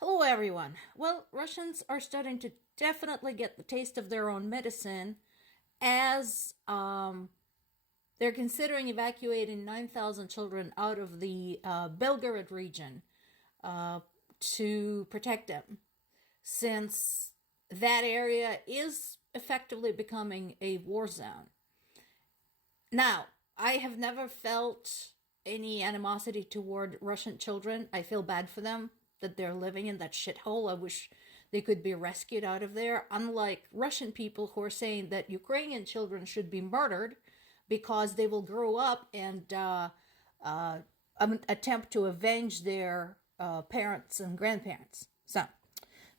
Hello, everyone. Well, Russians are starting to definitely get the taste of their own medicine as they're considering evacuating 9,000 children out of the Belgorod region to protect them, since that area is effectively becoming a war zone. Now, I have never felt any animosity toward Russian children. I feel bad for them that they're living in that shithole. I wish they could be rescued out of there. Unlike Russian people who are saying that Ukrainian children should be murdered because they will grow up and attempt to avenge their parents and grandparents. So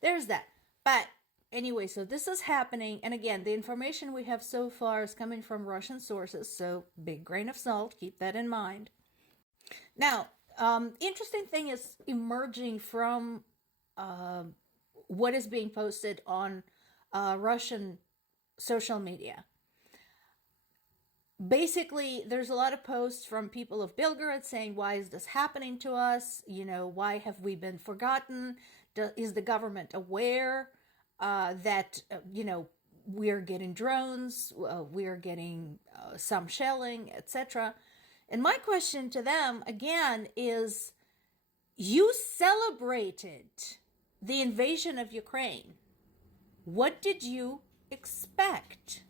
there's that. But anyway, so this is happening. And again, the information we have so far is coming from Russian sources. So big grain of salt. Keep that in mind. Now, interesting thing is emerging from what is being posted on Russian social media. Basically, there's a lot of posts from people of Belgorod saying, why is this happening to us? You know, why have we been forgotten? Is the government aware that, we're getting drones, we're getting some shelling, etc.? And my question to them, again, is you celebrated the invasion of Ukraine. What did you expect?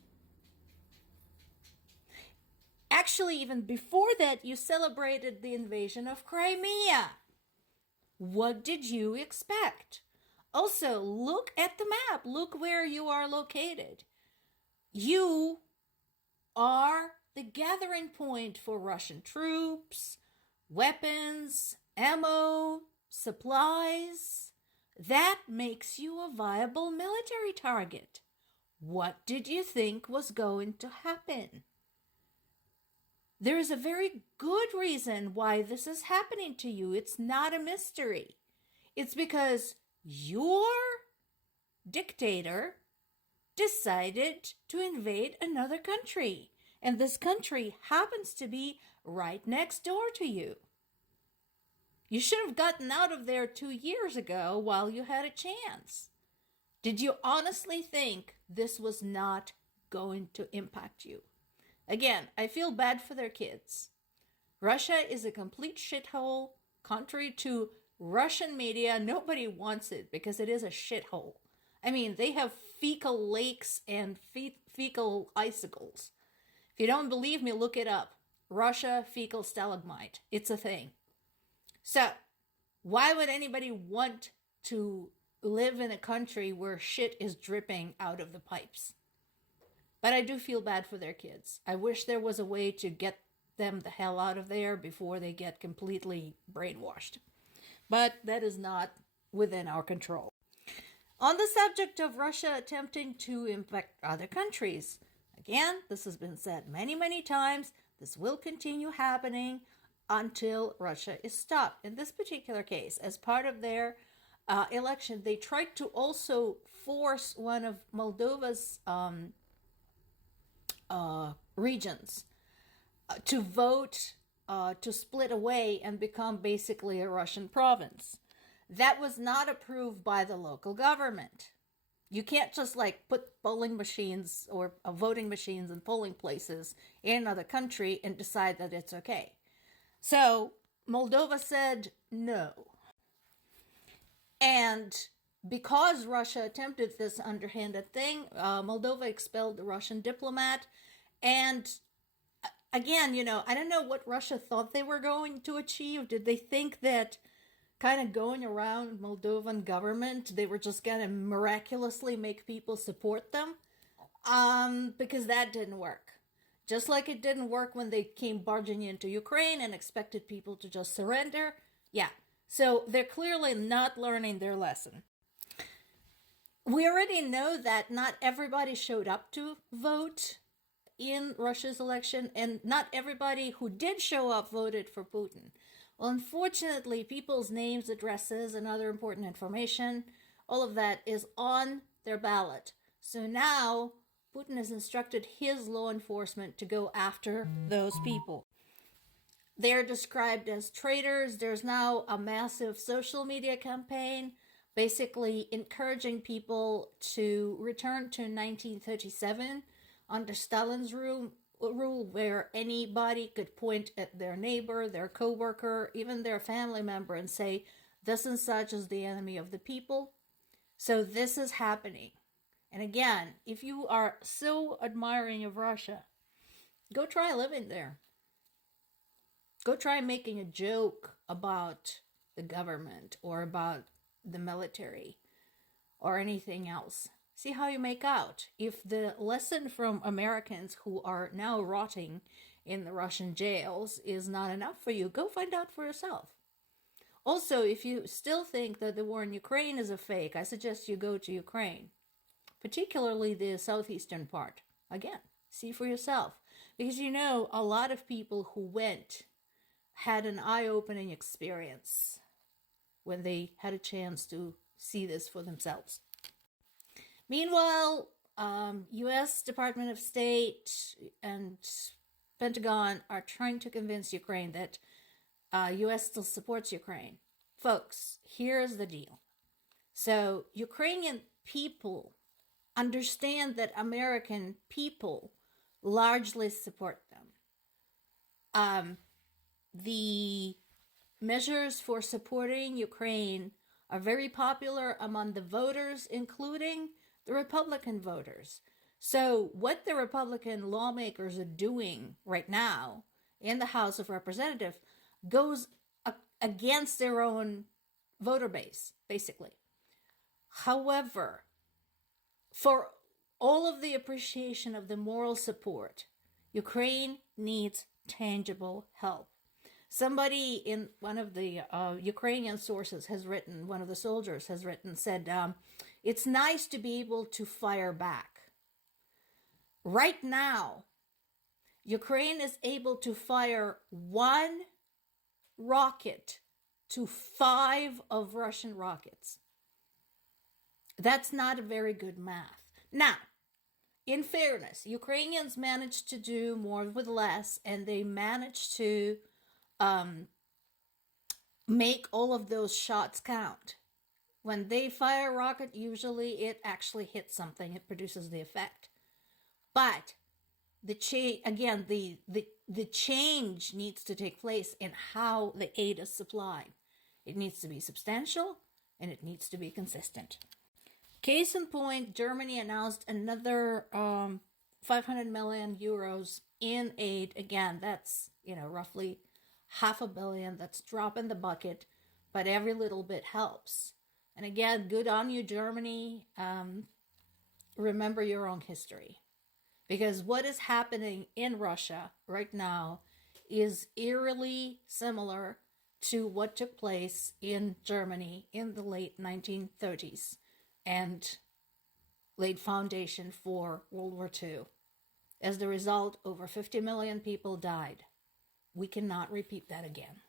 Actually, even before that, you celebrated the invasion of Crimea. What did you expect? Also, look at the map. Look where you are located. You are the gathering point for Russian troops, weapons, ammo, supplies. That makes you a viable military target. What did you think was going to happen? There is a very good reason why this is happening to you. It's not a mystery. It's because your dictator decided to invade another country. And this country happens to be right next door to you. You should have gotten out of there 2 years ago while you had a chance. Did you honestly think this was not going to impact you? Again, I feel bad for their kids. Russia is a complete shithole. Contrary to Russian media, nobody wants it because it is a shithole. I mean, they have fecal lakes and fecal icicles. If you don't believe me, look it up. Russia fecal stalagmite. It's a thing. So, why would anybody want to live in a country where shit is dripping out of the pipes? But I do feel bad for their kids. I wish there was a way to get them the hell out of there before they get completely brainwashed. But that is not within our control. On the subject of Russia attempting to infect other countries, again, this has been said many, many times. This will continue happening until Russia is stopped. In this particular case, as part of their election, they tried to also force one of Moldova's regions to vote to split away and become basically a Russian province. That was not approved by the local government. You can't just put polling machines or voting machines in polling places in another country and decide that it's okay. So Moldova said no. And because Russia attempted this underhanded thing, Moldova expelled the Russian diplomat. And again, I don't know what Russia thought they were going to achieve. Did they think that kind of going around Moldovan government, they were just going to miraculously make people support them? Because that didn't work. Just like it didn't work when they came barging into Ukraine and expected people to just surrender. Yeah. So they're clearly not learning their lesson. We already know that not everybody showed up to vote in Russia's election, and not everybody who did show up voted for Putin. Well, unfortunately, people's names, addresses, and other important information, all of that is on their ballot. So now Putin has instructed his law enforcement to go after those people. They're described as traitors. There's now a massive social media campaign basically encouraging people to return to 1937 under Stalin's rule where anybody could point at their neighbor, their coworker, even their family member and say, this and such is the enemy of the people. So this is happening. And again, if you are so admiring of Russia, go try living there. Go try making a joke about the government or about the military or anything else. See how you make out. If the lesson from Americans who are now rotting in the Russian jails is not enough for you, go find out for yourself. Also, if you still think that the war in Ukraine is a fake, I suggest you go to Ukraine, particularly the southeastern part. Again, see for yourself. Because you know, a lot of people who went had an eye-opening experience when they had a chance to see this for themselves. Meanwhile, U.S. Department of State and Pentagon are trying to convince Ukraine that U.S. still supports Ukraine. Folks, here's the deal. So Ukrainian people understand that American people largely support them. The measures for supporting Ukraine are very popular among the voters, including the Republican voters. So what the Republican lawmakers are doing right now in the House of Representatives goes against their own voter base, basically. However, for all of the appreciation of the moral support, Ukraine needs tangible help. Somebody in one of the Ukrainian sources has written, one of the soldiers has written, said, it's nice to be able to fire back. Right now, Ukraine is able to fire one rocket to 5 of Russian rockets. That's not a very good math. Now, in fairness, Ukrainians managed to do more with less, and they managed to make all of those shots count. When they fire a rocket, usually it actually hits something. It produces the effect. But the change needs to take place in how the aid is supplied. It needs to be substantial, and it needs to be consistent. Case in point, Germany announced another 500 million euros in aid. Again, that's, roughly $500 million. That's drop in the bucket, but every little bit helps. And again, good on you, Germany. Remember your own history. Because what is happening in Russia right now is eerily similar to what took place in Germany in the late 1930s and laid foundation for World War II. As the result, over 50 million people died. We cannot repeat that again.